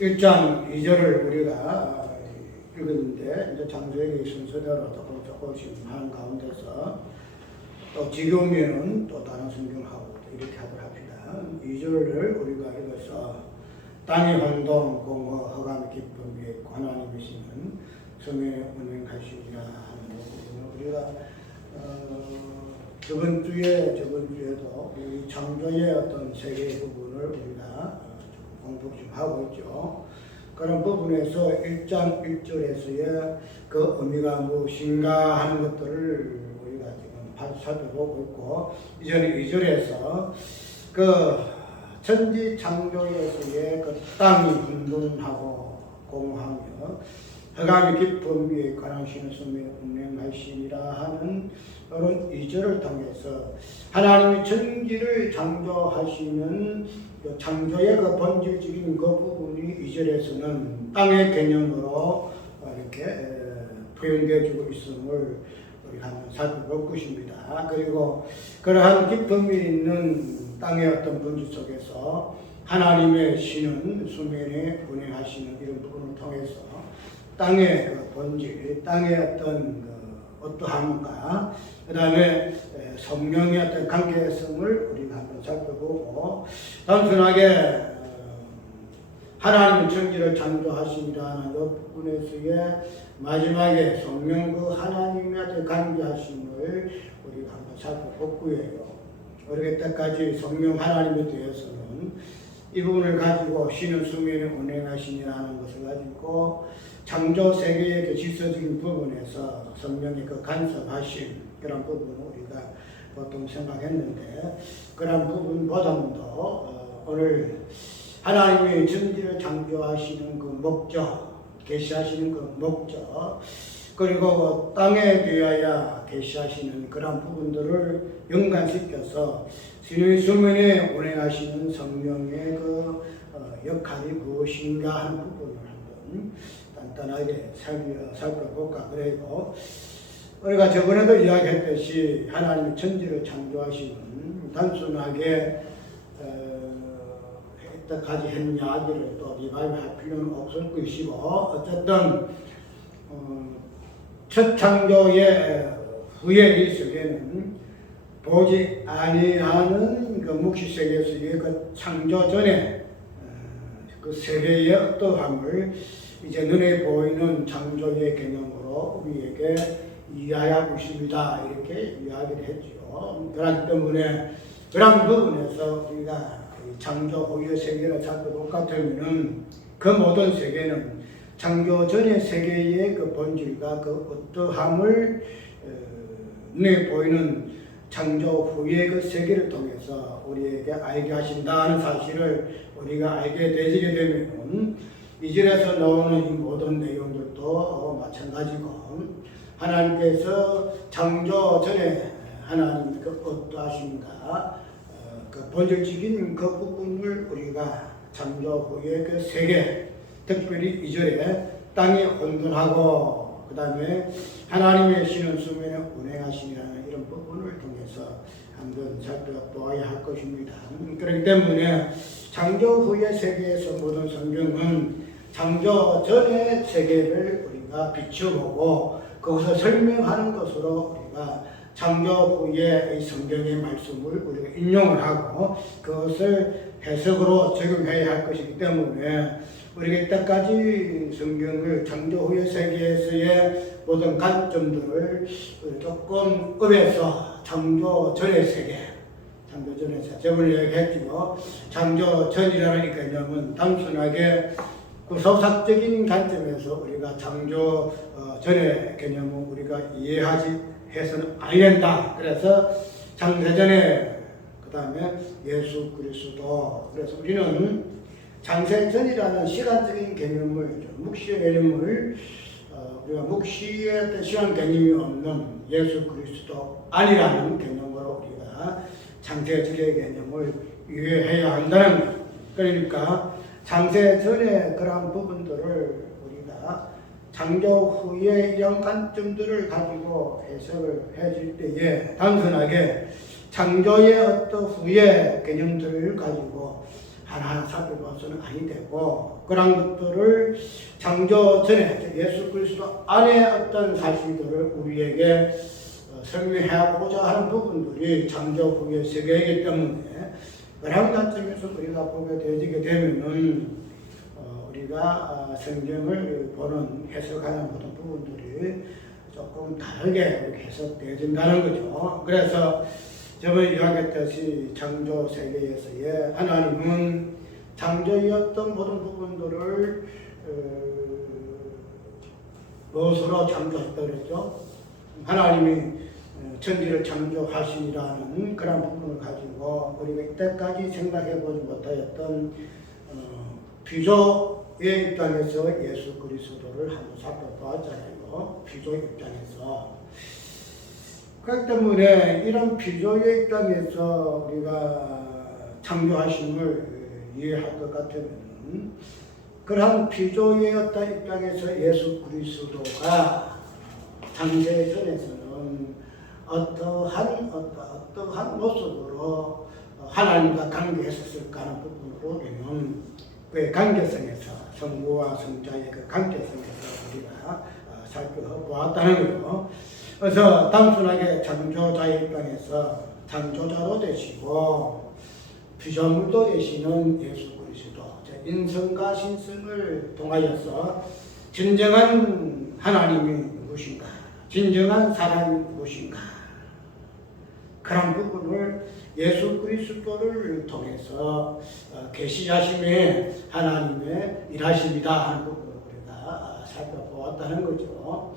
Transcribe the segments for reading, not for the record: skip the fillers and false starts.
1장 2절을 우리가 읽었는데, 이제 창세기 순서대로 조금씩 하는 가운데서 또 지금에는 또 다른 성경하고 이렇게 하도록 합시다. 2절을 우리가 읽어서 땅의 혼돈, 공허, 흑암, 기쁨 위에 하나님이시는 성령의 운행하시리라 하는 부분을 우리가 저번 주에도 이 창조의 어떤 세계의 부분을 우리가 공부 좀 하고 있죠. 그런 부분에서 1장 1절에서의 그 의미가 무엇인가 하는 것들을 우리가 지금 살펴보고 있고, 이전에 2절에서 그 천지 창조에서의 그 땅이 혼돈하고 공허하며 흑암의 깊은 위에 관하시는 성령의 운행하시니라 하는 그런 2절을 통해서 하나님이 천지를 창조하시는 그 창조의 그 본질적인 그 부분이 2절에서는 땅의 개념으로 이렇게 표현되어지고 있음을 우리가 한번 살펴볼 것입니다. 그리고 그러한 깊음이 있는 땅의 어떤 본질 속에서 하나님의 신은 수면에 운행하시는 이런 부분을 통해서 땅의 그 본질, 땅의 어떤 어떠함과 그 다음에 성령의 어떤 관계성을 우리가 한번 살펴보고, 단순하게 하나님의 천지를 창조하시니라는 그 부분에서의 마지막에 성령 그 하나님의 어떤 관계하심을 우리가 한번 살펴보고요. 우리가 이때까지 성령 하나님에 대해서는 이 부분을 가지고 신은 수면에 운행하시니라는 것을 가지고 창조 세계의 그 질서적인 부분에서 성령의 그 간섭하심 그런 부분을 우리가 보통 생각했는데, 그런 부분보다는 더 오늘 하나님의 천지를 창조하시는 그 목적, 계시하시는 그 목적, 그리고 땅에 대하여 계시하시는 그런 부분들을 연관시켜서 신의 수면에 운행하시는 성령의 그 역할이 무엇인가 하는 부분을 한번 간단하게 살펴볼까 그래요. 우리가 저번에도 이야기했듯이 하나님의 천지를 창조하시는 단순하게 이때까지 했는 이야기를 또 리바이브할 필요는 없을 것이고, 어쨌든 첫 창조의 후에 이 세계는 보지 아니하는 그 묵시 세계에서의 그 창조 전에 그 세계의 어떠함을 이제 눈에 보이는 창조의 개념으로 우리에게 이해하고 있습니다. 이렇게 이야기를 했죠. 그렇기 때문에 그런 부분에서 우리가 창조 후의 세계를 살펴볼 것 같으면 그 모든 세계는 창조 전의 세계의 그 본질과 그 어떠함을 눈에 보이는 창조 후의 그 세계를 통해서 우리에게 알게 하신다는 사실을 우리가 알게 되지게 되면, 이절에서 나오는 이 모든 내용들도 마찬가지고, 하나님께서 창조 전에 하나님 그 어떠하신가 그 본질적인 그 부분을 우리가 창조 후의 그 세계, 특별히 2절에 땅이 혼돈하고 그 다음에 하나님의 신은 수면에 운행하시니라는 이런 부분을 통해서 한번 살펴보아야 할 것입니다. 그렇기 때문에 창조 후의 세계에서 모든 성경은 창조 전의 세계를 우리가 비춰보고 그것을 설명하는 것으로 우리가 창조 후의 성경의 말씀을 우리가 인용을 하고 그것을 해석으로 적용해야 할 것이기 때문에 우리가 이때까지 성경을 창조 후의 세계에서의 모든 관점들을 조금 업해서 창조 전의 세계, 창조 전의 세계, 저번에 얘기했지요. 창조 전이라는 개념은 단순하게 그 소삭적인 관점에서 우리가 창조 전의 개념을 우리가 이해하지 해서는 아니 된다. 그래서 창세전에 그 다음에 예수 그리스도, 그래서 우리는 창세전이라는 시간적인 개념을, 묵시의 개념을 우리가 묵시의 어떤 시간 개념이 없는 예수 그리스도 아니라는 개념으로 우리가 창세전의 개념을 이해해야 한다는 거예요. 그러니까 창세전의 그러한 부분들을 우리가 창조 후의 이런 관점들을 가지고 해석을 해줄 때에 단순하게 창조의 어떤 후의 개념들을 가지고 하나하나 살펴봐서는 아니 되고, 그런 것들을 창조 전에 예수 그리스도 안에 어떤 사실들을 우리에게 설명하고자 하는 부분들이 창조 후의 세계이기 때문에, 그런 관점에서 우리가 보게 되게 되면은 우리가 성경을 보는 해석하는 모든 부분들이 조금 다르게 해석되어진다는 거죠. 그래서 저번에 이야기했듯이 창조 세계에서의 하나님은 창조였던 모든 부분들을 무엇으로 창조했다고 그랬죠? 하나님이 천지를 창조하시니라는 그런 부분을 가지고 우리가 이때까지 생각해보지 못하였던 비조의 입장에서 예수 그리스도를 한번 살펴보았잖아요. 비조의 입장에서. 그렇기 때문에 이런 비조의 입장에서 우리가 창조하심을 이해할 것 같으면, 그러한 비조의 어떤 입장에서 예수 그리스도가 창세 전에서는 어떠한 모습으로 하나님과 관계했었을까 하는 부분으로 보면, 그 관계성에서, 성부와 성자의 그 관계성에서 우리가 살펴보았다는 거죠. 그래서 단순하게 창조자의 입장에서 창조자도 되시고 피조물도 되시는 예수 그리스도, 인성과 신성을 통하여서 진정한 하나님이 무엇인가, 진정한 사람이 무엇인가, 그런 부분을 예수 그리스도를 통해서 계시하심에 하나님의 일하심이다 하는 부분을 우리가 살펴보았다는 거죠.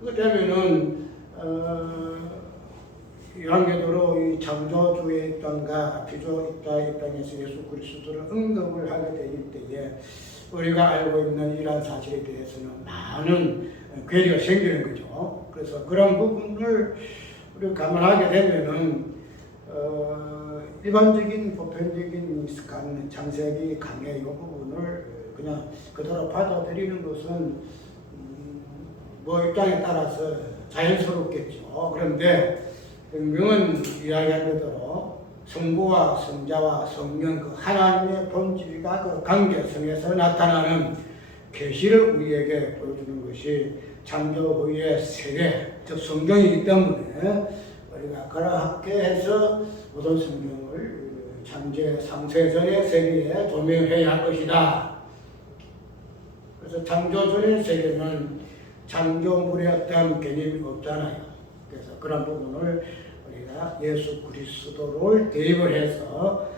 그렇다면은 이왕계도로 이 창조주의 입장과 피조자의 입장에서 예수 그리스도를 언급을 하게 될 때에 우리가 알고 있는 이러한 사실에 대해서는 많은 괴리가 생기는 거죠. 그래서 그런 부분을 우리가 감안하게 되면은 일반적인 보편적인 창세기 강의 이 부분을 그냥 그대로 받아들이는 것은 뭐 입장에 따라서 자연스럽겠죠. 그런데 성경은 이야기한 대로 성부와 성자와 성령 그 하나님의 본질과 그 관계성에서 나타나는 계시를 우리에게 보여주는 것이 창조 후의 세계, 즉 성경이기 때문에 우리가 그렇게 해서 모든 성경을 창세 상세전의 세계에 조명해야 할 것이다. 그래서 창조 전의 세계는 창조물의 어떤 개념이 없잖아요. 그래서 그런 부분을 우리가 예수 그리스도를 대입을 해서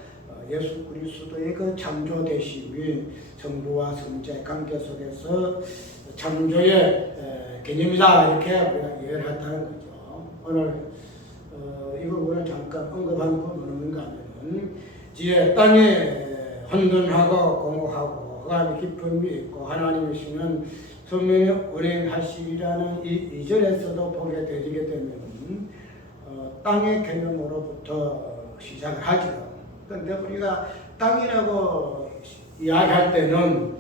예수 그리스도의 그 창조되심이 성부와 성자의 관계 속에서 창조의 개념이다, 이렇게 우리가 이해를 했다는 거죠. 오늘 이 부분을 잠깐 언급한 부분은 뭔가 하면, 지혜 땅에 혼돈하고 공허하고 흑암의 깊음이 있고 하나님이시는 소명의 운행하시리라는 이 2절에서도 보게 되게 되면 땅의 개념으로부터 시작을 하죠. 그런데 우리가 땅이라고 이야기할 때는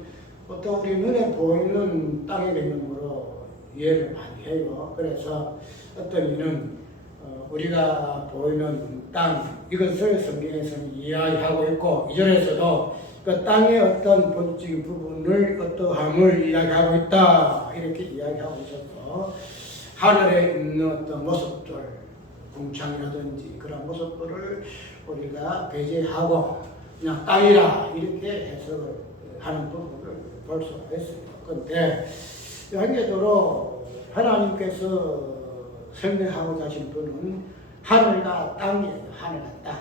보통 우리 눈에 보이는 땅의 개념으로 이해를 많이 해요. 그래서 어떤 이는 우리가 보이는 땅, 이것을 성경에서는 이야기하고 있고 2절에서도 그 땅의 어떤 본질적인 부분을 어떠함을 이야기하고 있다, 이렇게 이야기하고 있어서 하늘에 있는 어떤 모습들, 궁창이라든지 그런 모습들을 우리가 배제하고 그냥 땅이라 이렇게 해석을 하는 부분을 볼 수가 있어요. 그런데 한계도로 하나님께서 설명하고 가신 분은 하늘과 땅이에요. 하늘과 땅.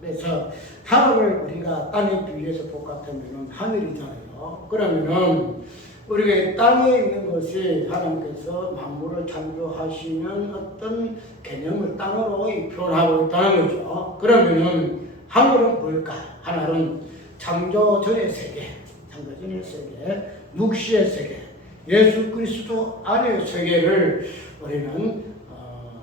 그래서 하늘을 우리가 땅에 비유해서 볼 것 같으면 하늘이잖아요. 그러면은 우리가 땅에 있는 것이 하나님께서 만물을 창조하시는 어떤 개념을 땅으로 표현하고 있다는 거죠. 그러면은 하늘은 뭘까? 하늘은 창조 전의 세계, 창조 전의 세계, 묵시의 세계, 예수 그리스도 안의 세계를 우리는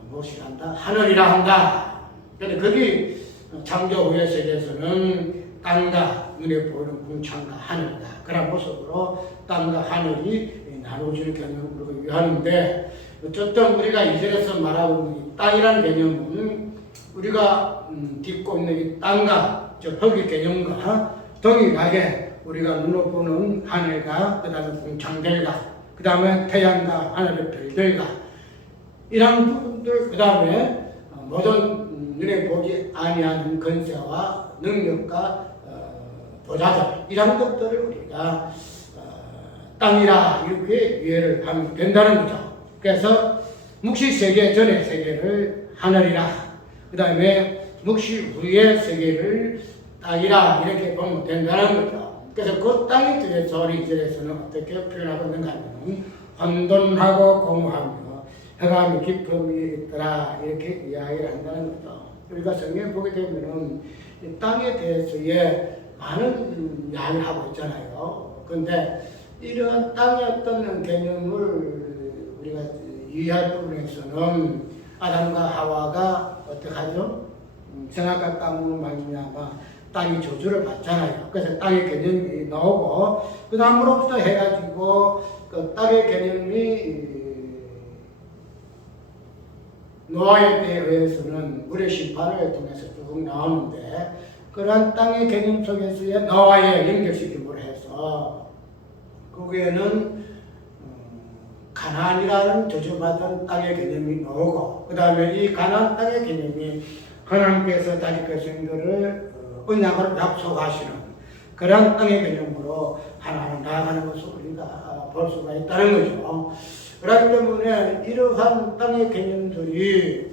무엇이라 한다? 하늘이라 한다. 그런데 거기 창조 후의 세계에서는 땅과 눈에 보이는 궁창과 하늘이다, 그런 모습으로 땅과 하늘이 나누어지는 개념을 우리가 하는데, 어쨌든 우리가 이전에서 말하고 있는 땅이라는 개념은 우리가 딛고 있는 이 땅과 즉 흙의 개념과 동일하게 우리가 눈으로 보는 하늘과 그 다음에 공창들과 그 다음에 태양과 하늘의 별들과 이런 부분들 그 다음에 모든 눈에 보지 아니하는 권세와 능력과 보좌들 이런 것들을 우리가 땅이라 이렇게 이해를 하면 된다는 거죠. 그래서 묵시 세계 전의 세계를 하늘이라 그 다음에 묵시 후의 세계를 땅이라 이렇게 보면 된다는 거죠. 그래서 그 땅에 대해서 우리 이절에서는 어떻게 표현하고 있는가 하면 혼돈하고 공허하며 해감의 기쁨이 있더라 이렇게 이야기를 한다는 거죠. 우리가 성경에 보게 되면은 이 땅에 대해서의 많은 이야기를 하고 있잖아요. 그런데 이러한 땅의 어떤 개념을 우리가 이해할 부분에서는 아담과 하와가 어떻게 하죠? 선악과 땅으로 말미암아 땅이 저주를 받잖아요. 그래서 땅의 개념이 나오고 그 다음으로부터 해가지고 그 땅의 개념이 노아에 의해서는 물의 심판을 통해서 쭉 나오는데 그러한 땅의 개념 속에서의 노아의 연결시킴으로 해서 거기에는 가나안이라는 저주받은 땅의 개념이 나오고 그 다음에 이 가나안 땅의 개념이 하나님께서 자기 백성들을 언약을 약속하시는 그런 땅의 개념으로 하나님 나아가는 것을 우리가 볼 수가 있다는 거죠. 그렇기 때문에 이러한 땅의 개념들이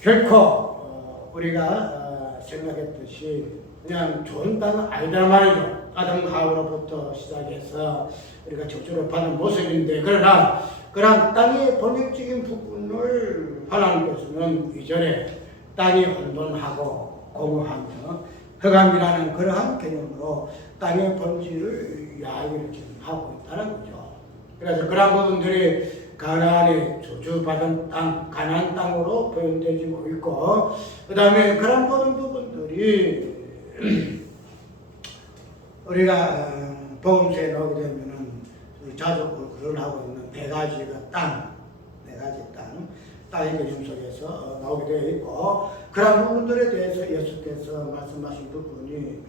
결코 우리가 생각했듯이 그냥 좋은 땅은 아니다 말이죠. 아담과 하와로부터 시작해서 우리가 저주를 받은 모습인데 그러나 그런 땅의 본질적인 부분을 하나님께서는 이전에 땅이 혼돈하고 공허하며 흑암이라는 그러한 개념으로 땅의 본질을 이야기를 지금 하고 있다는 거죠. 그래서 그런 부분들이 가나안의 저주받은 땅, 가나안 땅으로 표현되고 있고 그 다음에 그런 모든 부분들이 우리가 복음서에 나오게 되면은 자주 거론하고 있는 네 가지가 네 가지 땅의 개념 속에서 나오게 되어 있고 그런 부분들에 대해서 예수께서 말씀하신 부분이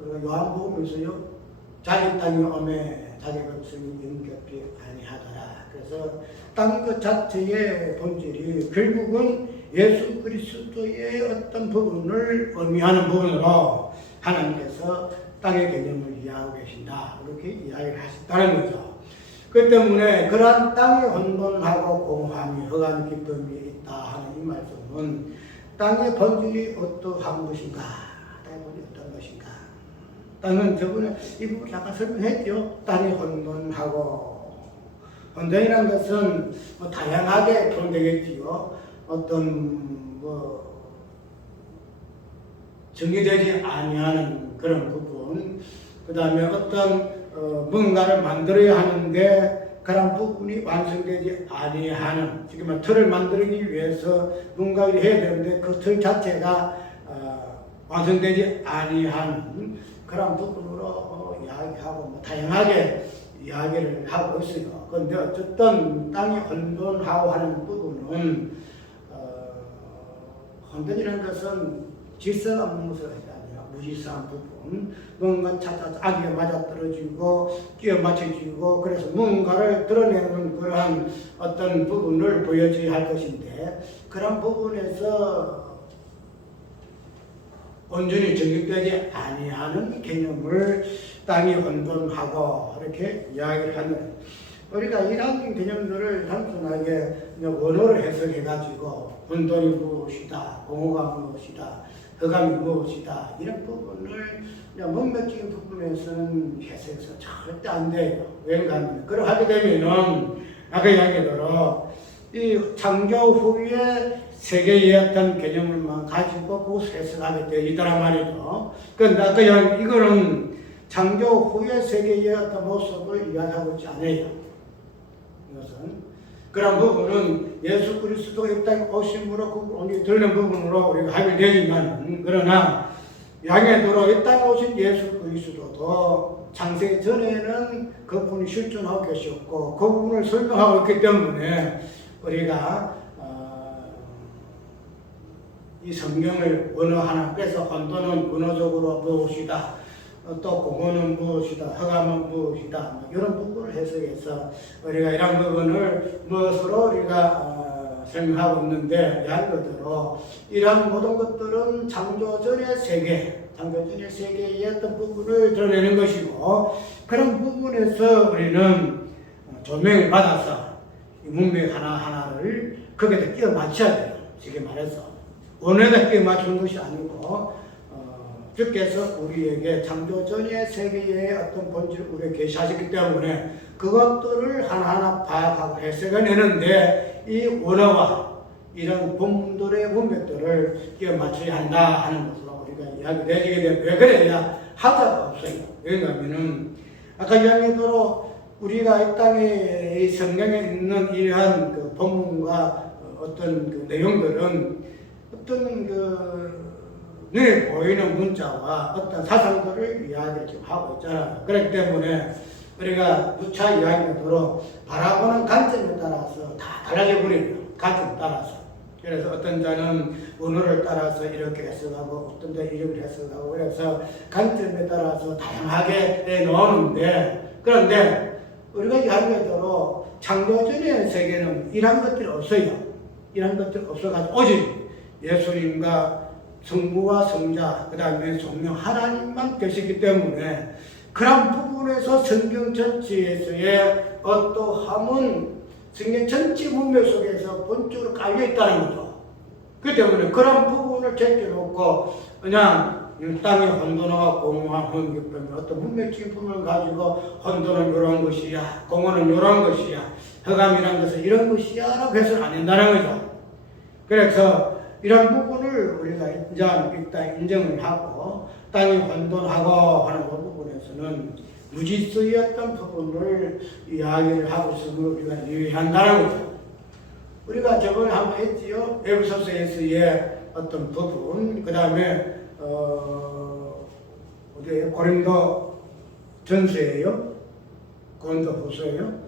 우리가 요한복음에서요 자기 땅이 오매 자기 백성이 영접히 아니하더라. 그래서 땅 그 자체의 본질이 결국은 예수 그리스도의 어떤 부분을 의미하는 부분으로 하나님께서 땅의 개념을 이해하고 계신다. 그렇게 이야기를 하셨다는 거죠. 그 때문에 그러한 땅이 혼돈하고 공허함이 흑암 기쁨이 있다 하는 이 말씀은 땅의 본질이 어떠한 것인가? 땅의 본질이 어떤 것인가? 땅은 저번에 이 부분 잠깐 설명했죠. 땅이 혼돈하고 혼돈이라는 것은 뭐 다양하게 표현되겠지요. 어떤 정리되지 아니하는 그런 부분, 그 다음에 어떤 뭔가를 만들어야 하는데 그런 부분이 완성되지 아니하는, 지금 틀을 만들기 위해서 뭔가를 해야 되는데 그 틀 자체가 완성되지 아니하는 그런 부분으로 이야기하고 다양하게 이야기를 하고 있어요. 그런데 어쨌든 땅이 혼돈하고 하는 부분은 혼돈이라는 것은 질서가 없는 것을 아니라 무질서한 부분, 뭔가 찾아서 악에 맞아떨어지고 끼어 맞춰지고 그래서 뭔가를 드러내는 그러한 어떤 부분을 보여줘야 할 것인데 그런 부분에서 온전히 정립되지 아니하는 개념을 땅이 혼돈하고 이렇게 이야기를 하는, 우리가 이런 개념들을 단순하게 원어를 해석해가지고 혼돈이 무엇이다, 공허가 무엇이다, 흑암이 무엇이다 이런 부분을 문맥적인 부분에서는 해석해서 절대 안 돼요. 왜냐 하면 그러하게 되면은 아까 이야기대로 이 창조 후에 세계의 어떤 개념을만 가지고 그것을 해석하게 되더란 말이죠. 그런데 아까 이거는 창조 후의 세계의 어떤 모습을 이야기하고 있지 않아요. 이것은 그런 부분은 예수 그리스도가 이 땅에 오심으로 그 드러낸 부분으로 우리가 하게 되지만, 그러나 양해도로 이 땅에 오신 예수 그리스도도 창세 전에는 그분이 실존하고 계셨고 그 부분을 설명하고 있기 때문에 우리가 이 성경을 언어 하나, 그래서 혼돈은 언어적으로 무엇이다, 또 공헌은 무엇이다, 허감은 무엇이다, 이런 부분을 해석해서 우리가 이런 부분을 무엇으로 우리가 설명하고 있는데, 말 그대로 이러한 모든 것들은 창조전의 세계, 창조전의 세계의 어떤 부분을 드러내는 것이고, 그런 부분에서 우리는 조명을 받아서 이 문맥 하나하나를 거기다 끼워 맞춰야 돼요. 쉽게 말해서 원에다 끼워 맞추는 것이 아니고, 주께서 우리에게 창조전의 세계의 어떤 본질을 우리에게 계시하셨기 때문에 그것들을 하나하나 파악하고 해석해내는데, 이 원어와 이런 본문들의 문맥들을 끼워 맞춰야 한다 하는 것으로 우리가 이야기 내리게 되면, 왜 그래야 하자가 없어요. 왜냐하면은 아까 이야기대로 우리가 이 땅에 이 성경에 있는 이러한 그 본문과 어떤 그 내용들은 어떤 그 눈에 보이는 문자와 어떤 사상들을 이야기를 지금 하고 있잖아요. 그렇기 때문에 우리가 누차 이야기대로 바라보는 관점에 따라서 다 달라져 버려요. 관점에 따라서. 그래서 어떤 자는 언어를 따라서 이렇게 해석하고, 어떤 자는 이렇게 해석하고, 그래서 관점에 따라서 다양하게 내놓는데, 그런데 우리가 이야기한 대로 창조전의 세계는 이런 것들이 없어요. 이런 것들이 없어가지고 오직 예수님과 성부와 성자, 그 다음에 성령 하나님만 계시기 때문에 그런 부분에서 성경 전체에서의 어떠함은 성경 전체 문맥 속에서 본적으로 깔려 있다는 거죠. 그렇기 때문에 그런 부분을 제껴놓고 그냥 이 땅의 혼돈과 공허한 혼격병, 어떤 문맥적인 부분을 가지고 혼돈은 이런 것이야, 공허는 이런 것이야, 허감이란 것은 이런 것이야 라고 해서는 안 된다는 거죠. 그래서 이런 부분을 우리가 일단 인정을 하고, 땅이 혼돈하고 하는 그 부분에서는 무질서였던 부분을 이야기를 하고 있음을 우리가 유의한다는 거죠. 우리가 저번에 한번 했지요. 에베소서에서의 어떤 부분, 그 다음에 어디에요? 고린도 전서예요? 고린도 후서예요?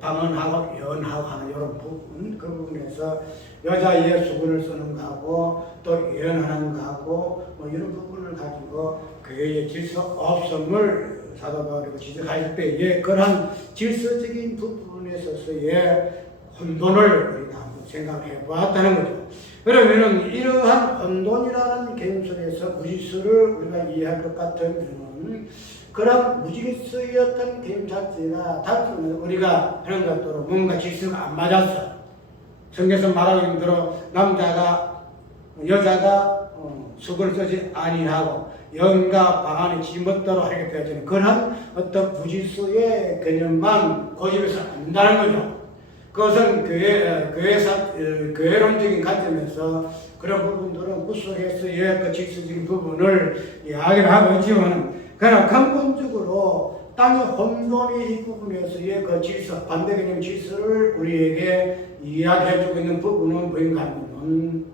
방언하고 예언하고 하는 이런 부분, 그 부분에서 여자의 수군을 쓰는 거하고 또 예언하는 거하고 뭐 이런 부분을 가지고 교회의 질서 없음을 사도 바울이 지적할 때에 그런 질서적인 부분에 있어서의 혼돈을 우리가 한번 생각해 보았다는 거죠. 그러면은 이러한 혼돈이라는 개념 속에서 무질서를 우리가 이해할 것 같으면, 그런 무질서였던 개념 자체가 단순히 우리가 하는 것들로 뭔가 질서가 안 맞았어. 성경에서 말하는 대로 남자가 여자가 수건을 쓰지 아니하고 영과 방안이 지멋대로 하게 되어지는 그런 어떤 무질서의 개념만 고집해서 안 된다는 거죠. 그것은 교회론적인 관점에서 그런 부분들은 구속에서의 그 질서적인 부분을 이야기를 하고 있지만, 그러나 근본적으로 땅의 혼돈이 이 부분에서의 그 질서, 반대 개념 질서를 우리에게 이야기해주고 있는 부분은 뭐인가 하면,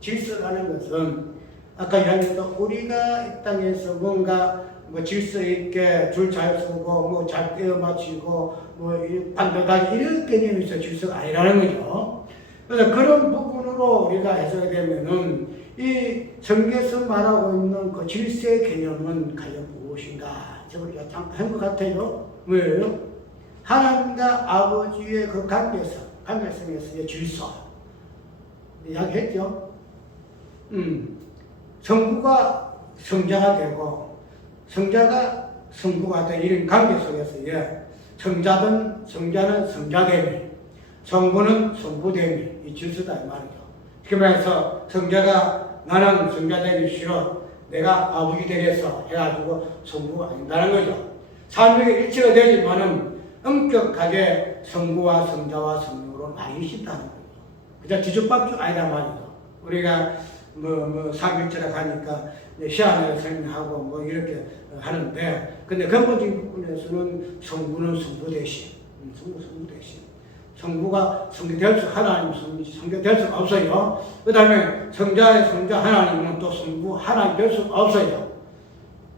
질서라는 것은 아까 이야기했던 우리가 이 땅에서 뭔가 뭐 질서 있게 줄 잘 서고 뭐 잘 떼어 맞추고 뭐 반듯하게 이런 개념이 있어 질서가 아니라는 거죠. 그래서 그런 부분으로 우리가 해석이 되면은 이 성경에서 말하고 있는 그 질서의 개념은 과연 무엇인가? 저걸 한 것 같아요. 뭐예요? 하나님과 아버지의 그 관계성에서의 질서 이야기했죠. 성부가 성자가 되고 성자가 성부가 되는 이런 관계 속에서의 성자는 성자됨이, 성부는 성부됨이 이 질서다 이 말이죠. 그러면서 성자가 나는 성자 되기 싫어, 내가 아버지 되겠어 해가지고 성부가 아닌다는 거죠. 삼위가 일치가 되지만은 엄격하게 성부와 성자와 성령으로 나뉘신다는 거죠. 그저 뒤죽박죽 아니다 말이죠. 우리가 삼일체라 하니까 시안을 설명하고 뭐 이렇게 하는데, 근데 근본적인 부분에서는 성부는 성부 대신, 성부 대신, 성부가 성교될 수, 하나님 성교될 수가 없어요. 그 다음에 성자의 성자 하나님은 또 성부 하나님 될 수가 없어요.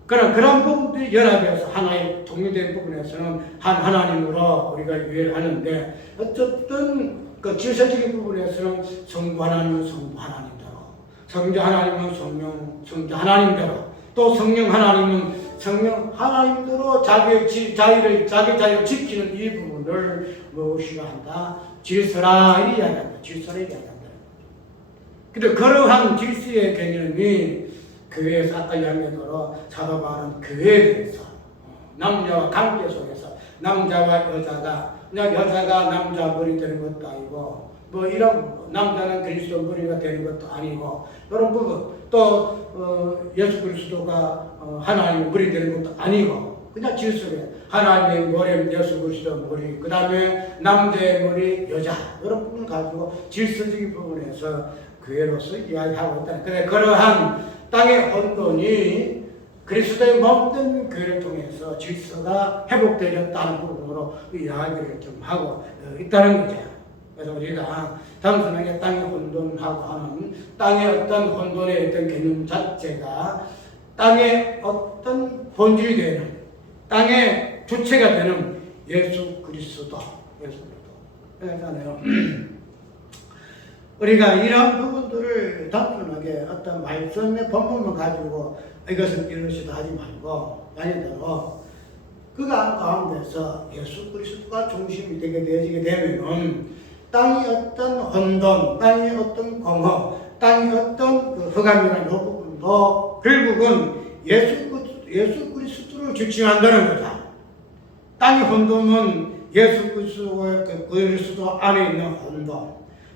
그런 부분들이 연합해서 하나의 독립된 부분에서는 한 하나님으로 우리가 이해를 하는데, 어쨌든 그 질서적인 부분에서는 성부 하나님은 성부 하나님대로, 성자 하나님은 성자 하나님대로 또 성령 하나님은 성령 하나님대로 자기 자리를 지키는 이 부분을 무엇이라 한다? 질서라 이야기한다. 질서라 이야기한다. 근데 그러한 질서의 개념이 교회에서 아까 이야기한 사도 바울은 교회에 대해서 남녀와 관계 속에서 남자와 여자가 그냥 여자가 남자 머리 되는 것도 아니고 뭐 이런 남자는 그리스도 머리가 되는 것도 아니고 이런 부분 또 예수 그리스도가 하나님의 머리 되는 것도 아니고 그냥 질서에 하나님의 머리 예수 그리스도 머리 그 다음에 남자의 머리 여자 이런 부분을 가지고 질서적인 부분에서 교회로서 이야기하고 있다. 근데 그러한 땅의 혼돈이 그리스도의 몸된 교회를 통해서 질서가 회복되었다는 부분으로 이야기를 좀 하고 있다는 거죠. 그래서 우리가 단순하게 땅의 혼돈하고 하는 땅의 어떤 혼돈의 어떤 개념 자체가 땅의 어떤 본질이 되는 땅의 주체가 되는 예수 그리스도. 그러니까요. 우리가 이런 부분들을 단순하게 어떤 말씀의 본문만 가지고 이것은 이것이다 하지 말고 아니더라도 그 가운데서 예수 그리스도가 중심이 되게 되어지게 되면은 땅이 어떤 혼돈, 땅이 어떤 공허, 땅이 어떤 그 흑암이라는 그 부분도 결국은 예수 그리스도를 지칭한다는 거다. 땅의 혼돈은 예수 그리스도 안에 있는 혼돈,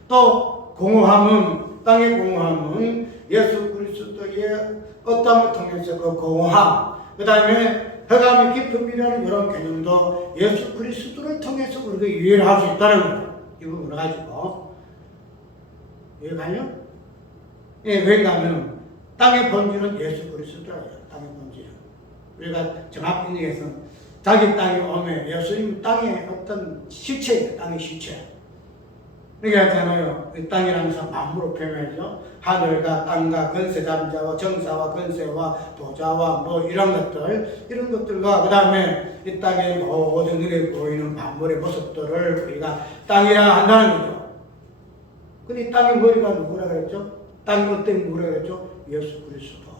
또 공허함은 땅의 공허함은 예수 그리스도의 어떠함을 통해서 그 공허함, 그 다음에 흑암의 깊음이라는 이런 개념도 예수 그리스도를 통해서 우리가 이해를 할 수 있다는 거예요. 이 부분을 가지고. 이해가요? 예, 왜냐 하면 땅의 본질은 예수 그리스도예요. 땅의 본질은. 우리가 정확히 얘기해서 자기 땅에 오면 예수님 땅의 어떤 실체예요. 땅의 실체. 얘기하잖아요. 이 땅이라는 것은 만물을 표현하죠. 하늘과 땅과 권세 잠자와 정사와 권세와 보좌와 뭐 이런 것들과 그 다음에 이 땅의 모든 눈에 보이는 만물의 모습들을 우리가 땅이라 한다는 거죠. 근데 이 땅의 머리가 누구라 그랬죠? 땅의 어떤 누구라 그랬죠? 예수 그리스도.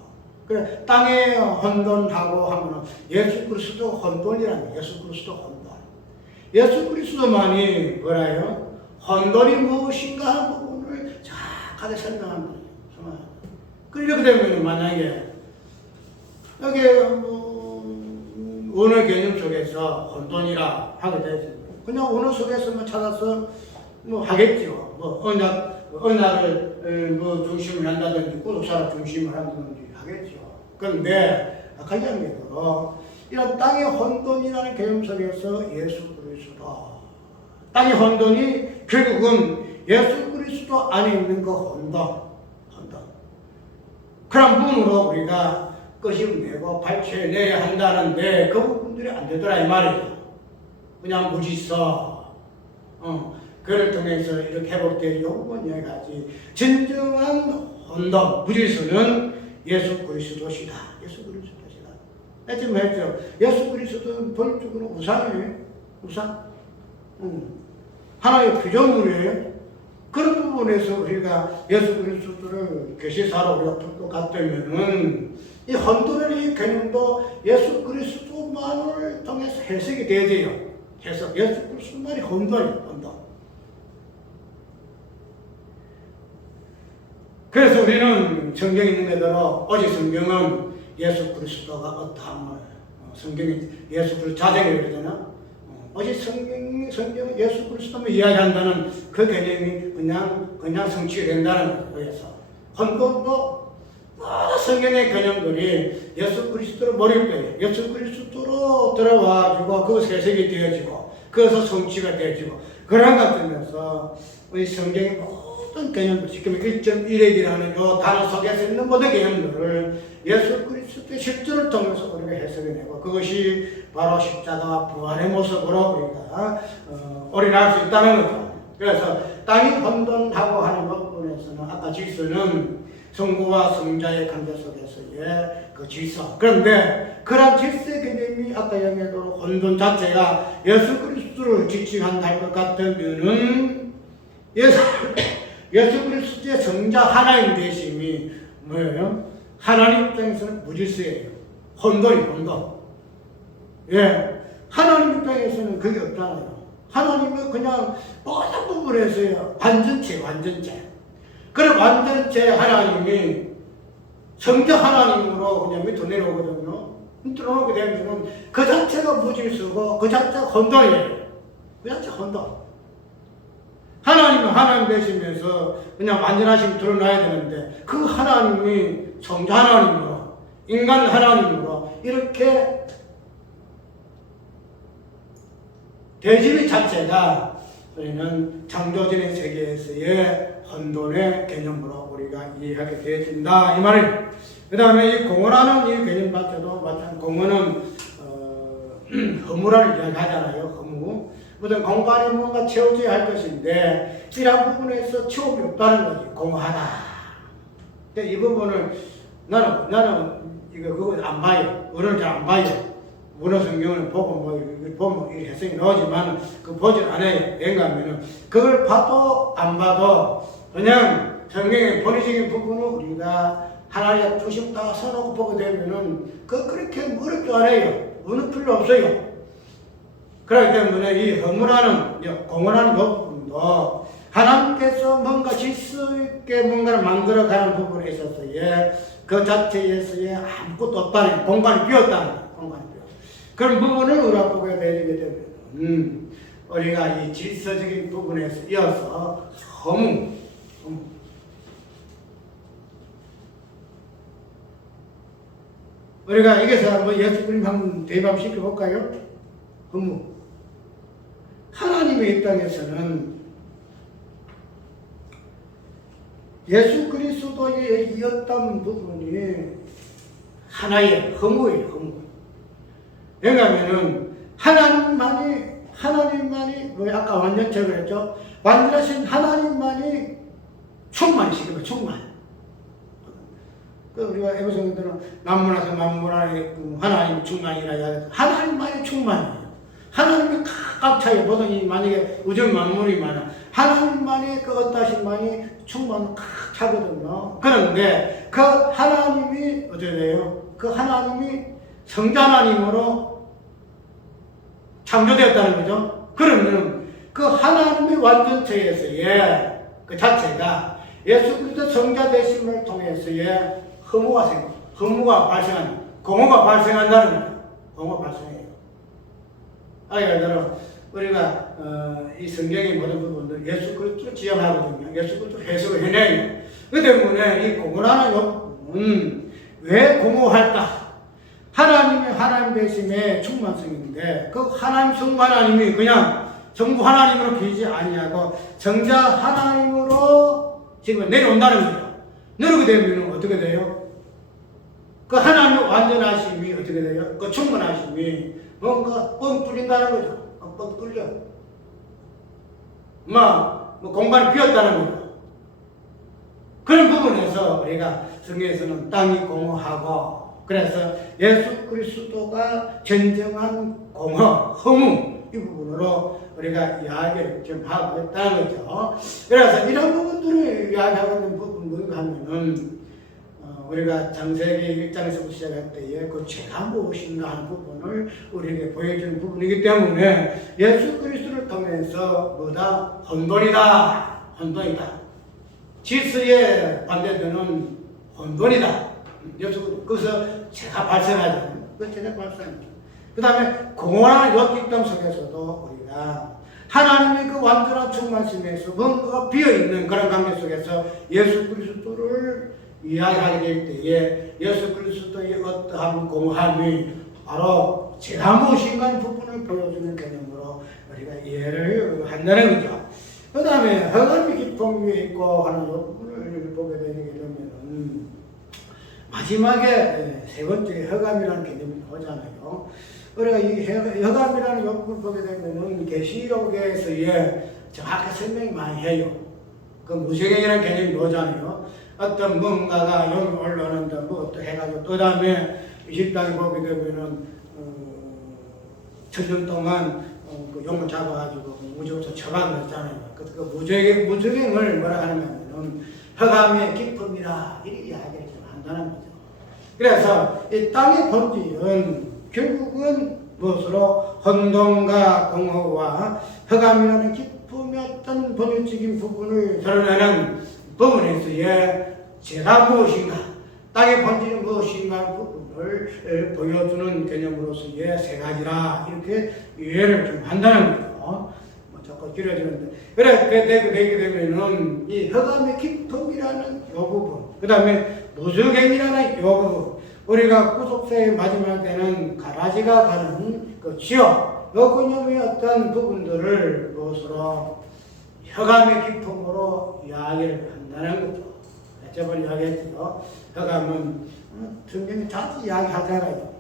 그래 땅에 혼돈하고 하면은 예수 그리스도 혼돈이라는 거예요. 예수 그리스도 혼돈. 예수 그리스도만이 뭐라요? 혼돈이 무엇인가 하는 부분을 정확하게 설명하는 거예요. 그렇게 되면 만약에 여기 언어 개념 속에서 혼돈이라 하게 되지. 그냥 언어 속에서만 찾아서 뭐 하겠죠. 뭐 언어를 뭐 중심을 한다든지 구속사를 중심을 한다든지 하겠죠. 그런데 아까 이야기대로 이런 땅의 혼돈이라는 개념 속에서 예수 그리스도 땅의 혼돈이 결국은 예수 그리스도 안에 있는 그 혼돈. 그런 부분으로 우리가 끄집내고 발췌내야 한다는데 그 부분들이 안 되더라 이 말이에요. 그냥 무질서. 그를 통해서 이렇게 회복되는 요건 여기까지. 진정한 혼돈, 무질서는 예수 그리스도시다. 예수 그리스도시다. 지금 했죠. 예수 그리스도는 본적으로 우상이에요. 우상. 하나의 피조물이에요. 그런 부분에서 우리가 예수 그리스도를 계시사로 우리가 풀고 갔다면은 이 혼돈의 개념도 예수 그리스도만을 통해서 해석이 돼야 돼요. 해석. 예수 그리스도만이 혼돈이에요. 혼돈. 그래서 우리는 성경에 있는 대로 오직 성경은 예수 그리스도가 어떠함을 성경이 예수 그리스도 자정이 그러잖아. 오직 성경은 예수 그리스도만 이야기한다는 그 개념이 그냥 성취가 된다는 거에서 혼돈도 모든 성경의 개념들이 예수 그리스도로 몰입돼요. 예수 그리스도로 들어와가지고 그것이 해석이 되어지고 그것서 성취가 되어지고 그런 것 같으면서 우리 성경의 모든 개념들 지금 1.1핵이라는 이 단어 속에서 있는 모든 개념들을 예수 그리스도의 실존을 통해서 우리가 해석해내고 그것이 바로 십자가와 부활의 모습으로 우리가 올인할 수 있다는 거죠. 그래서 땅이 혼돈하고 하는 부분에서는 아까 질서는 성부와 성자의 관계 속에서의 그 질서. 그런데 그런 질서의 개념이 아까 얘기했던 혼돈 자체가 예수 그리스도를 지칭한다는 것 같으면은 예수 그리스도의 성자 하나님 되심이 뭐예요? 하나님 입장에서는 무질서예요. 혼돈이 혼돈. 예. 하나님 입장에서는 그게 없잖아요. 하나님은 그냥 모든 부분에서요. 완전체. 그런 완전체 하나님이 성자 하나님으로 그냥 밑으로 내려오거든요. 밑으로 오게 되면은 그 자체가 무질서고 그 자체가 혼돈이에요. 그 자체가 혼돈. 하나님은 하나님 되시면서 그냥 완전하심이 드러나야 되는데 그 하나님이 성자 하나님으로 인간 하나님으로 이렇게 되시는 자체가 우리는 창조전의 세계에서의 혼돈의 개념으로 우리가 이해하게 되어진다 이 말이에요. 그 다음에 이 공허라는 이 개념 자체도 마찬가지 공허는 허무를 이야기하잖아요. 허무. 어떤 공간에 뭔가 채워져야 할 것인데 이러한 부분에서 채움이 없다는 거지. 공허하다. 이 부분을 나는 이거 그거 안 봐요. 어른을 잘 안 봐요. 문어 성경을 보고 보면 이 해석이 나오지만 그 보질 않아요. 왜냐하면 그걸 봐도 안 봐도 그냥 성경의 본의적인 부분을 우리가 하나님의 주심다 써놓고 보게 되면은 그렇게 어렵지 않아요. 어느 필요 없어요. 그렇기 때문에 이 허무라는 공허라는 부분도 하나님께서 뭔가 질서 있게 뭔가를 만들어가는 부분에 있어서의 그 자체에서의 아무것도 없다는 공간이 비었다는 거예요. 공간이 비었다. 그런 부분을 우리가 보게 되게 되면 우리가 이 질서적인 부분에서 이어서 허무 우리가 여기서 한번 예수 그림 한번 대입시켜 볼까요? 허무. 하나님의 입장에서는 예수 그리스도의 이었던 부분이 하나의 허무예요, 허무. 왜냐하면은 하나님만이 아까 완전체 그랬죠? 완전하신 하나님만이 충만이시거든요, 충만. 우리가 에베소서들은 만물하서 만물하에 하나님 충만이라 이야기해서 하나님만이 충만이에요. 하나님이 각각 차이 보더니 만약에 우주 만물이 많아 하나님만이 그 어떠신만이 충만 각 차거든요. 그런데 그 하나님이 어떻게 돼요? 그 하나님이 성자 하나님으로 창조되었다는 거죠. 그러면 그 하나님의 완전체에서의 그 자체가 예수 그리스도 성자 되심을 통해서의 허무가 발생한, 공허가 발생한다는 거예요. 공허가 발생해요. 예를 들어, 우리가, 이 성경의 모든 부분들 예수 그리스도를 지향하거든요. 예수 그리스도 해석을 해내요. 그 때문에 이 공허라는 부분은 왜 공허할까? 하나님의 하나님 되심의 충만성인데, 그 하나님 성부 하나님이 그냥 정부 하나님으로 비지 아니하고, 정자 하나님으로 지금 내려온다는 거예요. 내려오게 되면 어떻게 돼요? 그 하나님의 완전하심이 어떻게 돼요? 그 충만하심이 뭔가 뻥 뚫린다는 거죠. 뻥 뚫려. 뭐 공간이 비었다는 거죠. 그런 부분에서 우리가 성경에서는 땅이 공허하고 그래서 예수 그리스도가 진정한 공허, 허무 이 부분으로 우리가 이야기를 좀 하고 있다는 거죠. 그래서 이런 부분들을 이야기하고 있는 부분 뭔가 하면은 우리가 창세기 1장에서부터 시작할 때에 그 죄가 무엇인가 하는 부분을 우리에게 보여주는 부분이기 때문에 예수 그리스도를 통해서 뭐다? 혼돈이다. 질서에 반대되는 혼돈이다. 거기서 죄가 발생하죠. 그 죄가 발생합니다. 그 다음에 공허한 역기점 속에서도 우리가 하나님의 그 완전한 충만심에서 뭔가가 비어있는 그런 관계 속에서 예수 그리스도를 이야기하게 될 때에 예수 그리스도의 어떠한 공허함이 바로 죄가 무엇인가 하는 부분을 보여주는 개념으로 우리가 이해를 한다는 거죠. 그 다음에 허감이 기쁨 위에 있고 하는 부분을 보게 되면 마지막에 세 번째 허감이라는 개념이 나오잖아요. 우리가 이 허감이라는 부분을 보게 되면 계시록에서의 정확히 설명이 많이 해요. 그 무색행이라는 개념이 나오잖아요. 어떤 뭔가가 영이 올라오는데 뭐 또 해가지고 또 다음에 20장에 보게 되면은 천년 동안 그 용을 잡아가지고 무적으로 처방했잖아요. 그 무적행을 뭐라 하냐면은 허감의 기쁨이라 이렇게 이야기를 좀 한다는 거죠. 그래서 이 땅의 본질은 결국은 무엇으로 혼돈과 공허와 흑암이라는 깊음의 어떤 본질적인 부분을 드러내는 부분에서의 죄가 무엇인가, 땅의 본질이 무엇인가 부분을 보여주는 개념으로서의 세 가지라 이렇게 이해를 좀 한다는 거죠. 자꾸 길어지는데 그렇게 되게 되면은 이 흑암의 깊음이라는 이 부분, 그 다음에 무적행이라는 이 부분, 우리가 구속사의 마지막 때는 가라지가 가는 그 지역, 요 개념의 어떤 부분들을 무엇으로 흑암의 깊음으로 이야기를 한다는 거죠. 저번에 이야기했죠. 흑암은 성경이 자주 이야기하잖아요.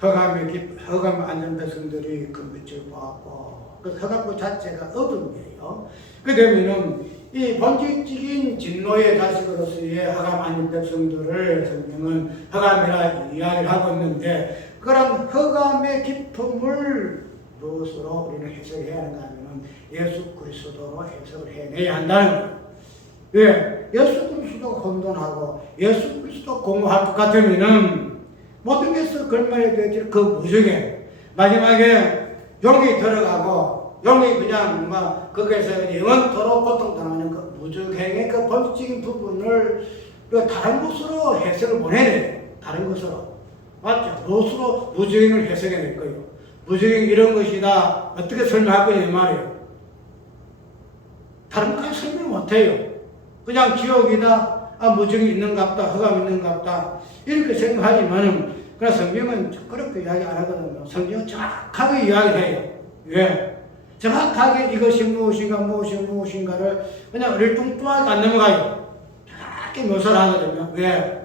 흑암 앉은 백성들이 그 빛을 보았고, 그 흑암 그 자체가 어둠이에요. 그 되면은 이 본질적인 진노의 자식으로서의 흑암 앉은 백성들을 성경은 흑암이라 이야기를 하고 있는데, 그런 흑암의 깊음을 무엇으로 우리는 해석해야 하는가 하면 예수 그리스도로 해석을 해내야 한다는 거예요. 왜? 예수 그리스도가 혼돈하고 예수 그리스도 공허할 것 같으면은 모든 것을 걸말해야 되지. 그 무적에 마지막에 용이 들어가고 용이 그냥 막 거기에서 영원토록 고통당하는 그 무적행의 그 본질적인 부분을 다른 것으로 해석을 못 해야 돼요. 다른 것으로. 맞죠? 무엇으로 무적행을 해석해낼 거예요. 무적행 이런 것이다. 어떻게 설명할 거냐 이 말이에요. 다른 것까지 설명 못 해요. 그냥 지옥이다, 무적이 있는갑다, 흑암이 있는갑다, 이렇게 생각하지만은, 그러나 성경은 그렇게 이야기 안 하거든요. 성경은 정확하게 이야기를 해요. 왜? 정확하게 이것이 무엇인가를 그냥 얼뚱뚱하게 안 넘어가요. 정확히 묘사를 하거든요. 왜?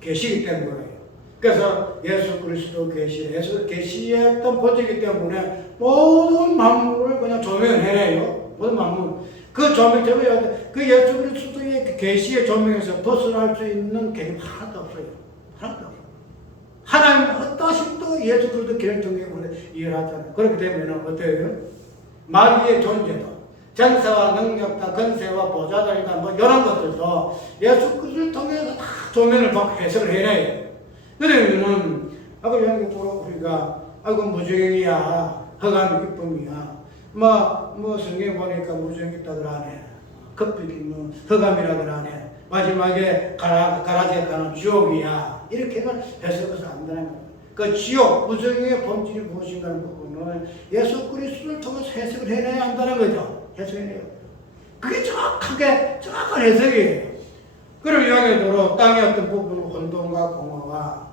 계시기 때문에. 그래서 예수 그리스도 계시의 어떤 본질이기 때문에 모든 만물을 그냥 조명해내요. 모든 만물. 그 조명, 그 예수 그리스도의 그 계시의 조명에서 벗어날 수 있는 개념 하나도 없어요. 하나도 없어요. 하나님 어떠신 또 예수 그리스도 계를 통해 이해를 하잖아요. 그렇게 되면 어때요? 마귀의 존재도, 전세와 능력과 건세와 보좌들과 뭐 이런 것들도 예수 그리스도를 통해서 다 조명을 받고 해석을 해내요. 그러면은, 아까 영적으로 우리가, 무적행이야, 흑암의 기쁨이야. 성경에 보니까 무적행 있다 그러네. 급비기 흑암이라 그러네. 마지막에 가라지에 가는 지옥이야. 이렇게는 해석해서 안다는 거예요. 그 지옥, 무적행의 본질이 무엇인가 하는 부분을 예수 그리스도를 통해서 해석을 해내야 한다는 거죠. 해석해내요. 그게 정확한 해석이에요. 그럼 이야기대로 땅의 어떤 부분은 혼돈과 공허와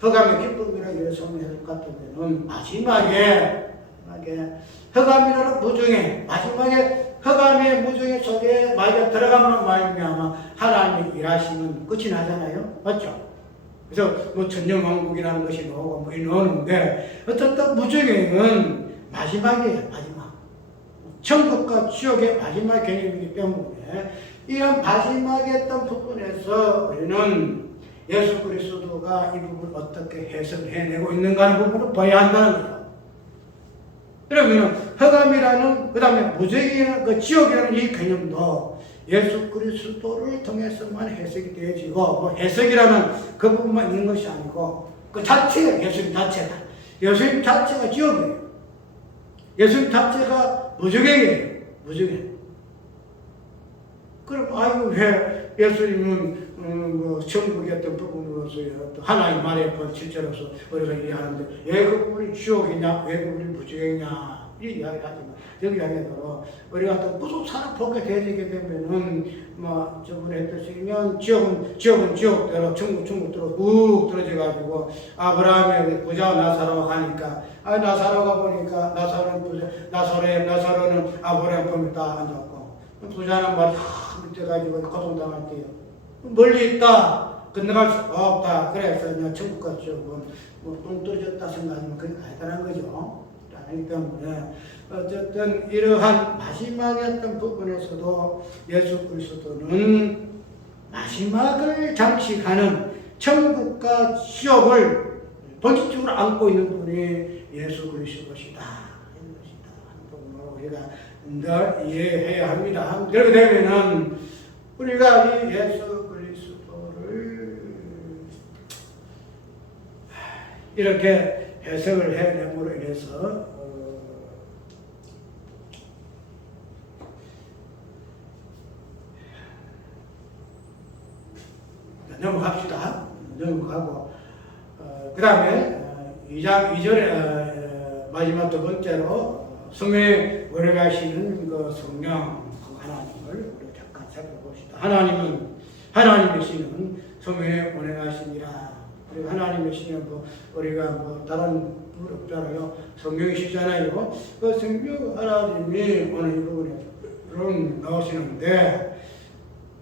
흑암의 기쁨이라 설명할 것 같으면 마지막에 흑암이라는 무정에 마지막에 흑암의 무정의 속에 마귀가 들어가면 말미암아 하나님의 일하시면 끝이 나잖아요. 맞죠? 그래서 천년왕국이라는 것이 나오고 나오는데 어쨌든 무정행은 마지막이에요. 마지막. 천국과 지옥의 마지막 개념이기 때문에 이런 마지막에 어떤 부분에서 우리는 예수 그리스도가 이 부분을 어떻게 해석을 해내고 있는가 하는 부분을 봐야 한다는 거죠. 그러면 흑암이라는, 그 다음에 무적이라는, 그 지옥이라는 이 개념도 예수 그리스도를 통해서만 해석이 되어지고, 해석이라는 그 부분만 있는 것이 아니고, 그 자체가, 예수님 자체가. 예수님 자체가 지옥이에요. 예수님 자체가 무적이에요. 무적이에요. 그럼, 왜 예수님은, 천국의 어떤 부분으로서의 하나님 말의 실제로서 우리가 이해하는데, 왜 그 부분이 지옥이냐, 왜 그 부분이 무지개냐, 이 이야기를 하지만, 여기 이야기대로, 우리가 또 구속사를 보게 되게 되면은, 저번에 했듯이면, 지옥은 지옥대로, 천국대로 욱 떨어져가지고, 아브라함의 부자와 나사로가 가니까, 나사로가 보니까, 나사로는 아브라함 보면 다 앉았고, 부자는 말이 밑에 가지고 고통당할 때요. 멀리 있다. 건너갈 수 없다. 그래서 그냥 천국과 지옥은 똥 떨어졌다 생각하면 그게 간단한 거죠. 아니기 때문에 어쨌든 이러한 마지막의 어떤 부분에서도 예수 그리스도는 마지막을 장식하는 천국과 지옥을 본질적으로 안고 있는 분이 예수 그리스도시다. 하는 부분으로 우리가 늘 이해해야 합니다. 그렇게 되면은 우리가 이 예수 그리스도를 이렇게 해석을 해냄으로 인해서 넘어갑시다. 넘어가고 그 다음에 2장 2절에 마지막 두 번째로 성령에 원행하시는 그 성령 하나님을 우리 잠깐 살펴봅시다. 하나님이시는 성령에 원행하시니라. 그리고 하나님이시면 우리가 다른 분 없잖아요. 성령이시잖아요. 그 성령 하나님이 오늘 이 부분에 나오시는데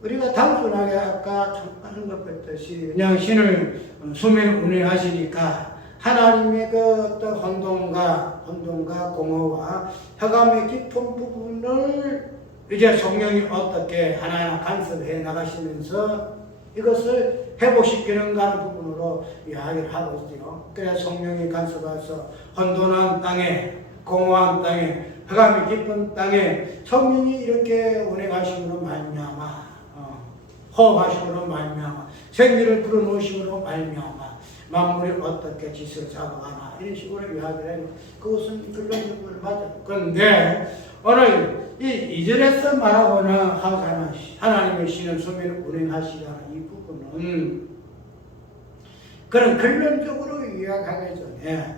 우리가 단순하게 아까 하는 것 같듯이 그냥 신을 수면 운행하시니까 하나님의 그 어떤 혼돈과 공허와 흑암의 깊은 부분을 이제 성령이 어떻게 하나하나 간섭해 나가시면서 이것을 회복시키는가 하는 부분으로 이야기를 하고 있어요. 그래서 성령이 간섭해서 혼돈한 땅에, 공허한 땅에, 흑암이 깊은 땅에 성령이 이렇게 운행하심으로 말미암아 호흡하심으로 말미암아 생기를 불어넣으심으로 말미암아 만물이 어떻게 짓을 작아가나 이런 식으로 이야기를 해요. 그것은 그런 부분을 맞아요. 그런데 오늘 이 2절에서 말하고는 하나님의 신은 소멸을 운행하시라는 이 부분은 그런 근본적으로 이야기하기 전에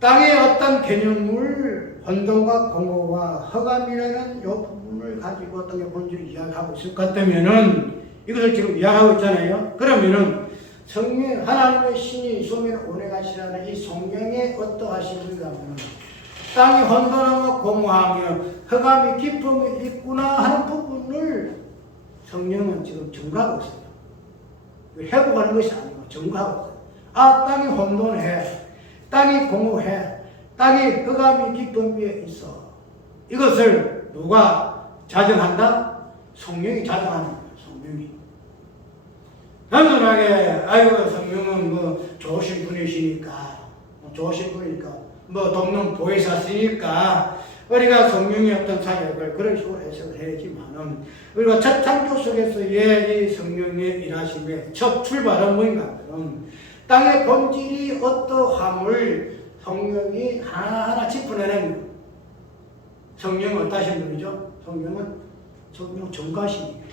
땅의 어떤 개념을 혼돈과 공허와 흑암이라는 이 부분을 가지고 어떤 게 본질을 이야기하고 있을 것 같다면은 이것을 지금 이야기하고 있잖아요. 그러면은 성령 하나님의 신이 소멸을 운행하시라는 이 성령의 어떠하신 분이라면 땅이 혼돈하고 공허하며 흑암이 깊음이 있구나 하는 부분을 성령은 지금 증가하고 있어요. 회복하는 것이 아니고 증가하고 있어요. 아, 땅이 혼돈해. 땅이 공허해. 땅이 흑암이 깊은 위에 있어. 이것을 누가 자정한다? 성령이 자정하는 거예요. 성령이. 단순하게 아이고 성령은 좋으신 분이시니까 돕는 보혜사시니까 우리가 성령의 어떤 사역을 그런 식으로 해석을 해야지만은 우리가 첫 창조 속에서의 이 성령의 일하심의 첫 출발은 뭔가 하면 땅의 본질이 어떠함을 성령이 하나하나 짚어내는 거예요. 성령은 어떠신 분이죠? 성령 전가십니다.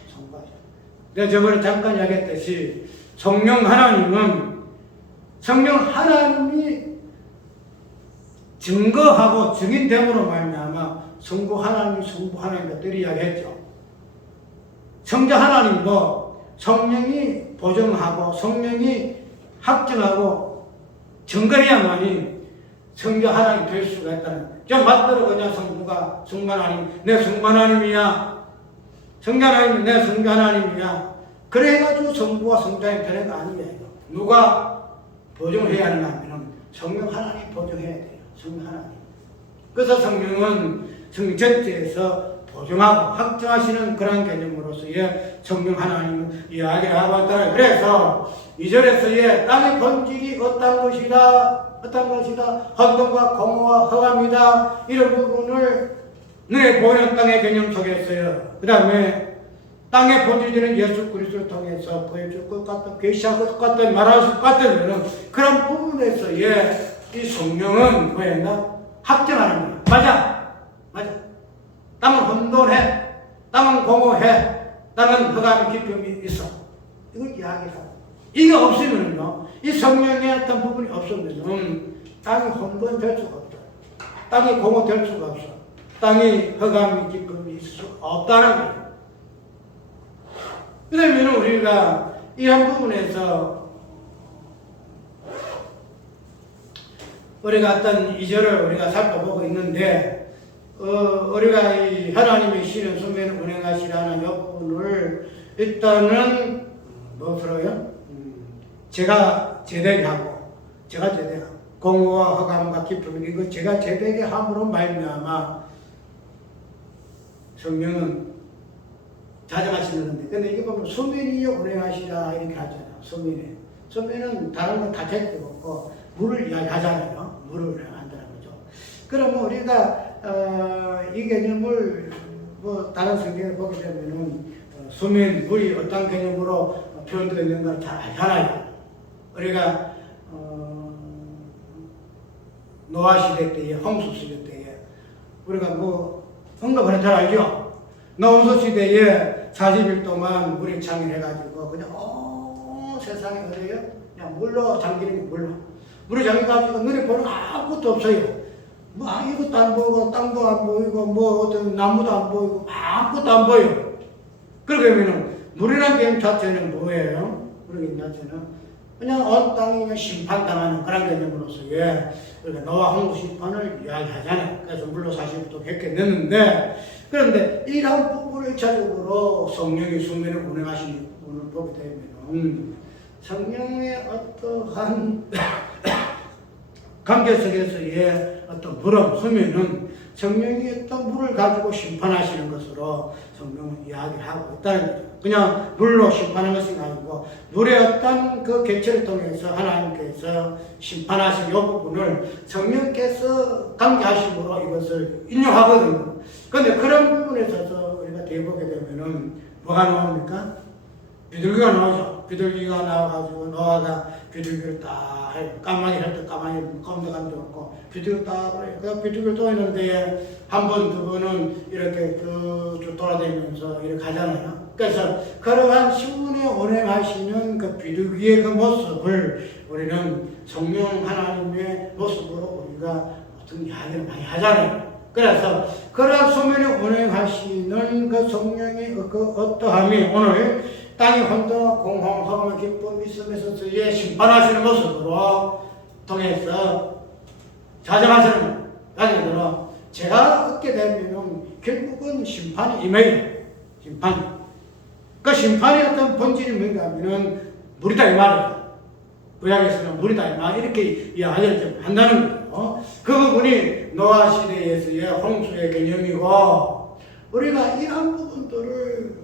내가 저번에 잠깐 이야기했듯이 성령 하나님이 증거하고 증인됨으로 말미암아 성부 하나님과 늘 이야기했죠. 성자 하나님도 성령이 보증하고 성령이 확증하고 증거해야만이 성자 하나님 될 수가 있다는 거예요. 저 맞대로 그냥 성부가 성만 하나님, 내 성만 하나님이야. 성자 하나님은 내 성자 하나님이야. 그래가지고 성부와 성자의 되는 거 아니에요. 누가 보증해야 하는가 하면 성령 하나님 보증해야 돼요. 성령 하나님. 그래서 성령은 성령 전체에서 보증하고 확정하시는 그런 개념으로서의 성령 하나님을 이야기를 하고 있다. 그래서 2절에서의 땅의 본질이 어떤 것이다. 혼돈과 공허와 흑암이다. 이런 부분을 눈에 보이는 땅의 개념 속에서요. 그 다음에 땅의 본질되는 예수 그리스도를 통해서 보여줄 것 같다, 계시할 것 같다, 말할 것 같다는 그런 부분에서의 이 성령은 뭐였나? 확정하는 거예요. 맞아. 땅은 혼돈해. 땅은 공허해. 땅은 흑암이 깊음이 있어. 이걸 이야기하고. 이게 없으면요, 이 성령의 어떤 부분이 없으면 땅이 혼돈될 수가 없다. 땅이 공허될 수가 없어. 땅이 흑암이 깊음이 있을 수 없다는 거예요. 그러면 우리가 이런 부분에서 우리가 어떤 2절을 우리가 살펴보고 있는데, 우리가 이 하나님의 신은 소멸을 운행하시라는 이 부분을 일단은 무엇으로요? 제가 제대게 하고 공허와 흑암과 깊음 이거 제가 제대게 함으로 말미암아 성령은 자정하시는데, 근데 이거 보면 소멸이 운행하시라 이렇게 하잖아요. 소멸은 다른 건 다 제대로 없고 물을 이야기하잖아요. 물을 한다는 거죠. 그러면 우리가 이 개념을 다른 성경을 보게 되면은 소멸, 물이 어떤 개념으로 표현되어 있는가 잘 알잖아요. 우리가 노아 시대 때에, 홍수 시대 때에 우리가 뭐 언급을 잘 알죠? 노후 시대에 40일 동안 물이 창일해가지고 그냥 세상에 어디에요? 그냥 물로 잠기는 게 물로. 물에 잠겨가지고 눈에 보는 아무것도 없어요. 뭐 이것도 안 보이고 땅도 안 보이고 뭐 어떤 나무도 안 보이고 아무것도 안 보여요. 그러면은 물이라는 개념 자체는 뭐예요? 우리 자체는 그냥 온 땅이 그냥 심판당하는 그런 개념으로서 그러니까 노아 홍수 심판을 이야기하잖아요. 그래서 물로 40도 깊게 넣는데 그런데 이런 부분을 1차적으로 성령이 수면에 운행하시는 부분을 보게 되면 성령의 어떠한 관계 속에서의 어떤 물음, 수면은 성령이 어떤 물을 가지고 심판하시는 것으로 성령은 이야기를 하고 있다는 거죠. 그냥 물로 심판하는 것이 아니고 물의 어떤 그 개체를 통해서 하나님께서 심판하신 이 부분을 성령께서 관계하심으로 이것을 인용하거든요. 그런데 그런 부분에 있어서 우리가 대보게 되면은 뭐가 나옵니까? 비둘기가 나오죠. 비둘기가 나와가지고 노아가 비둘기를 딱 까마귀 할 때 까마귀 껌도 없고 비둘기 딱 그 비둘기를 또 있는데 한 번, 두 번은 이렇게 쭉 돌아다니면서 이렇게 가잖아요. 그래서 그러한 신분에 운행하시는 그 비둘기의 그 모습을 우리는 성령 하나님의 모습으로 우리가 어떤 이야기를 많이 하잖아요. 그래서 그러한 소면에 운행하시는 그 성령의 그 어떠함이 오늘 땅의 혼돈과 공허, 허감과 기쁨, 있음에서의 심판하시는 모습으로 통해서 자정하시는 가정들은 제가 얻게 되면 결국은 심판이 임해요. 심판. 그 심판의 어떤 본질이 뭔가 하면은 물이다 이 말이에요. 구약에서는 물이다 이 말 이렇게 이야기를 한다는 거예요. 그 부분이 노아 시대에서의 홍수의 개념이고 우리가 이런 부분들을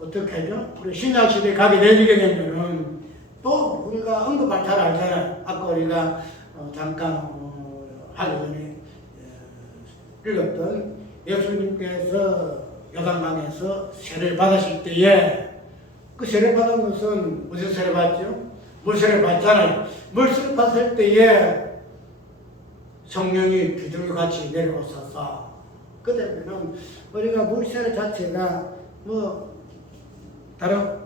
어떻게 하죠? 우리 신약 시대에 가게 되게 되면은 또 우리가 언급을 잘 알잖아요. 아까 우리가 잠깐 하기 전에 읽었던 예수님께서 요단강에서 세례를 받으실 때에 그 세례 받은 것은 무슨 세례 받죠? 물세례 받잖아요. 물세례 받을 때에 성령이 비둘기같이 내려오셔서 그때는 우리가 물세례 자체가 뭐 다른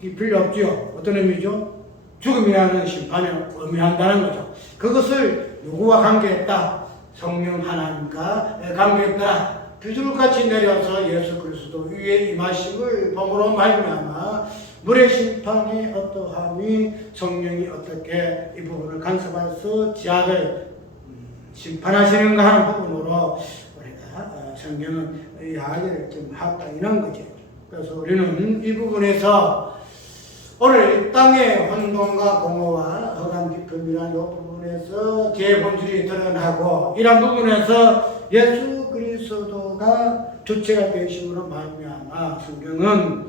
게 필요 없죠. 어떤 의미죠? 죽음이라는 심판을 의미한다는 거죠. 그것을 누구와 관계했다? 성령 하나님과 관계했다. 비둘기같이 내려서 예수 그리스도 위에 임하심을 범으로 말미암아 물의 심판의 어떠함이 성령이 어떻게 이 부분을 간섭해서 지약을 심판하시는가 하는 부분으로 우리가 성경은 이야기를 좀 하다 이런 거죠. 그래서 우리는 이 부분에서 오늘 땅의 혼돈과 공허와 허감 깊음이라는 이 부분에서 제 본질이 드러나고 이런 부분에서 예수 그리스도가 주체가 되심으로 말미암아 성경은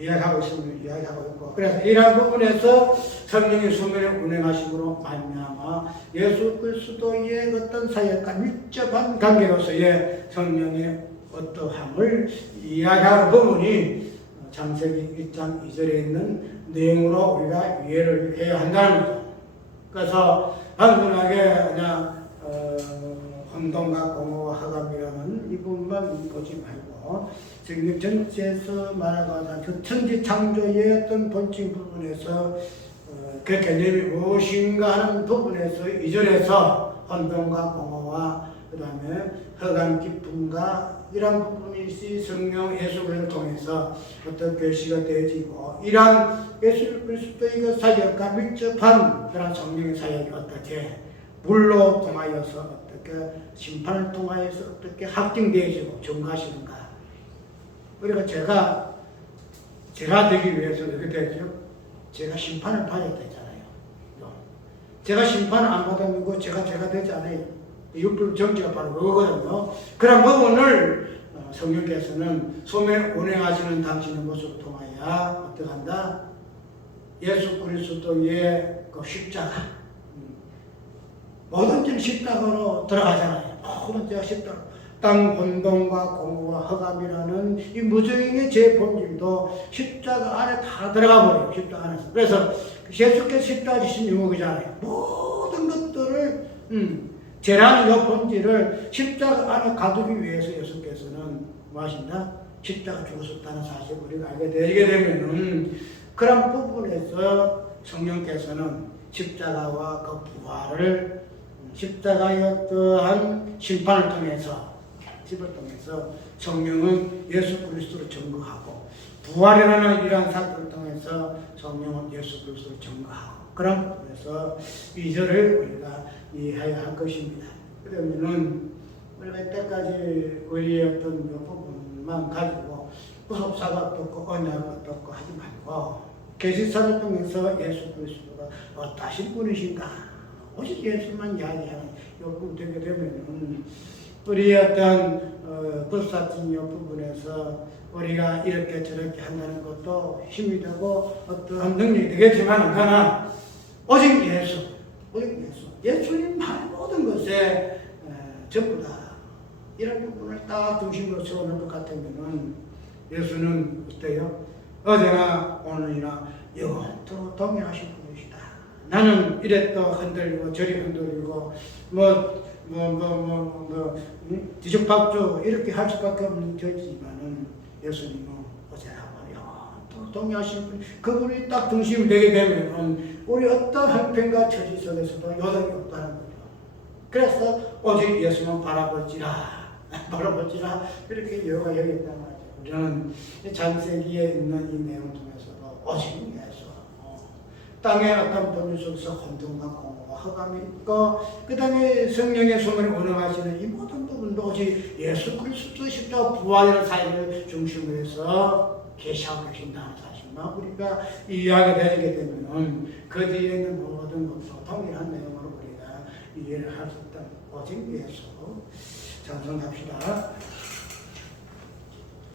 이야기하고 있고 그래서 이런 부분에서 성령의 수면에 운행하심으로 말미암아 예수 그리스도의 어떤 사역과 밀접한 관계로서의 성령의 어떠함을 이야기하는 부분이 창세기 1장 2절에 있는 내용으로 우리가 이해를 해야 한다는 거죠. 그래서 단순하게 그냥 혼돈과 공허와 허감이라는 이 부분만 보지 말고 지금 전체에서 말하고자 그 천지 창조의 어떤 본질 부분에서 그 개념이 무엇인가 하는 부분에서 2절에서 혼돈과 공허와 그 다음에 허감 깊음과 이런 부분이 성령 예수를 통해서 어떤 결시가 되어지고 이러한 예수 그리스도의 그 사역과 밀접한 그런 성령의 사역이 어떻게 물로 통하여서 어떻게 심판을 통하여서 어떻게 확증되어지고 증거하시는가. 그러니까 제가 되기 위해서 어떻게 되죠? 제가 심판을 받았다 했잖아요. 제가 심판을 안 받았는 거 제가 되지 않아요. 육불 정지가 바로 그거거든요. 그런 부분을 성령께서는 소멸 운행하시는 당신의 모습을 통하여 어떻게 한다? 예수 그리스도의 그 십자가 모든 십자가로 들어가잖아요. 모든 죄가 십자가. 땅 혼돈과 공허와 허감이라는 이 무정의 제 본질도 십자가 안에 다 들어가 버려요. 십자가 안에서. 그래서 예수께서 십자가 지신 유목이잖아요. 모든 것들을 재난의 요 본질을 십자가 안에 가두기 위해서 예수께서는 뭐 하신다? 십자가 죽으셨다는 사실을 우리가 알게 되게 되면은 그런 부분에서 성령께서는 십자가와 그 부활을 십자가의 어떠한 심판을 통해서 성령은 예수 그리스도를 증거하고 부활이라는 이러한 사건을 통해서 성령은 예수 그리스도를 증거하고 그런 부분에서 이절을 우리가 이해해야 할 것입니다. 그러면은 우리가 이때까지 우리의 어떤 부분만 가지고 구속사가 어떻고 언약이 어떻고 하지 말고 계시사를 통해서 예수 그리스도가 어떠신 분이신가 오직 예수만 이야기하는 이 부분 되게 되면은 우리의 어떤 불사증 이 부분에서 우리가 이렇게 저렇게 한다는 것도 힘이 되고 어떠한 능력이 되겠지만 그러나 오직 예수님만 모든 것에 전부 다 이런 부분을 딱 중심으로 세워놓을 것 같으면은 예수는 어때요? 어제나 오늘이나 영원토록 동일하신 분이시다. 나는 이랬다 흔들리고 저리 흔들리고 뒤죽박죽 이렇게 할 수밖에 없는 것이지만은 예수님은 어제나 영원토록 동일하신 분. 그분이 딱 중심이 되게 되면은 우리 어떤 형편과 처지 속에서도 요동이 없다는 거죠. 그래서 오직 예수만 바라볼지라 이렇게 여호가 여겼단 말이죠. 우리는 창세기에 있는 이 내용을 통해서도 오직 예수 땅의 어떤 본질 속에서 혼돈과 공허와 허감이 있고 그 다음에 성령의 손을 운영하시는 이 모든 부분도 오직 예수 그리스도 십자가 부활이라는 사실을 중심으로 해서 계시하고 계신다는 사실만 우리가 이해하게 되게 되면 그 뒤에 있는 모든 것도 동일한 내용으로 우리가 이해를 할 수 있다. 오직 예수 찬송합시다.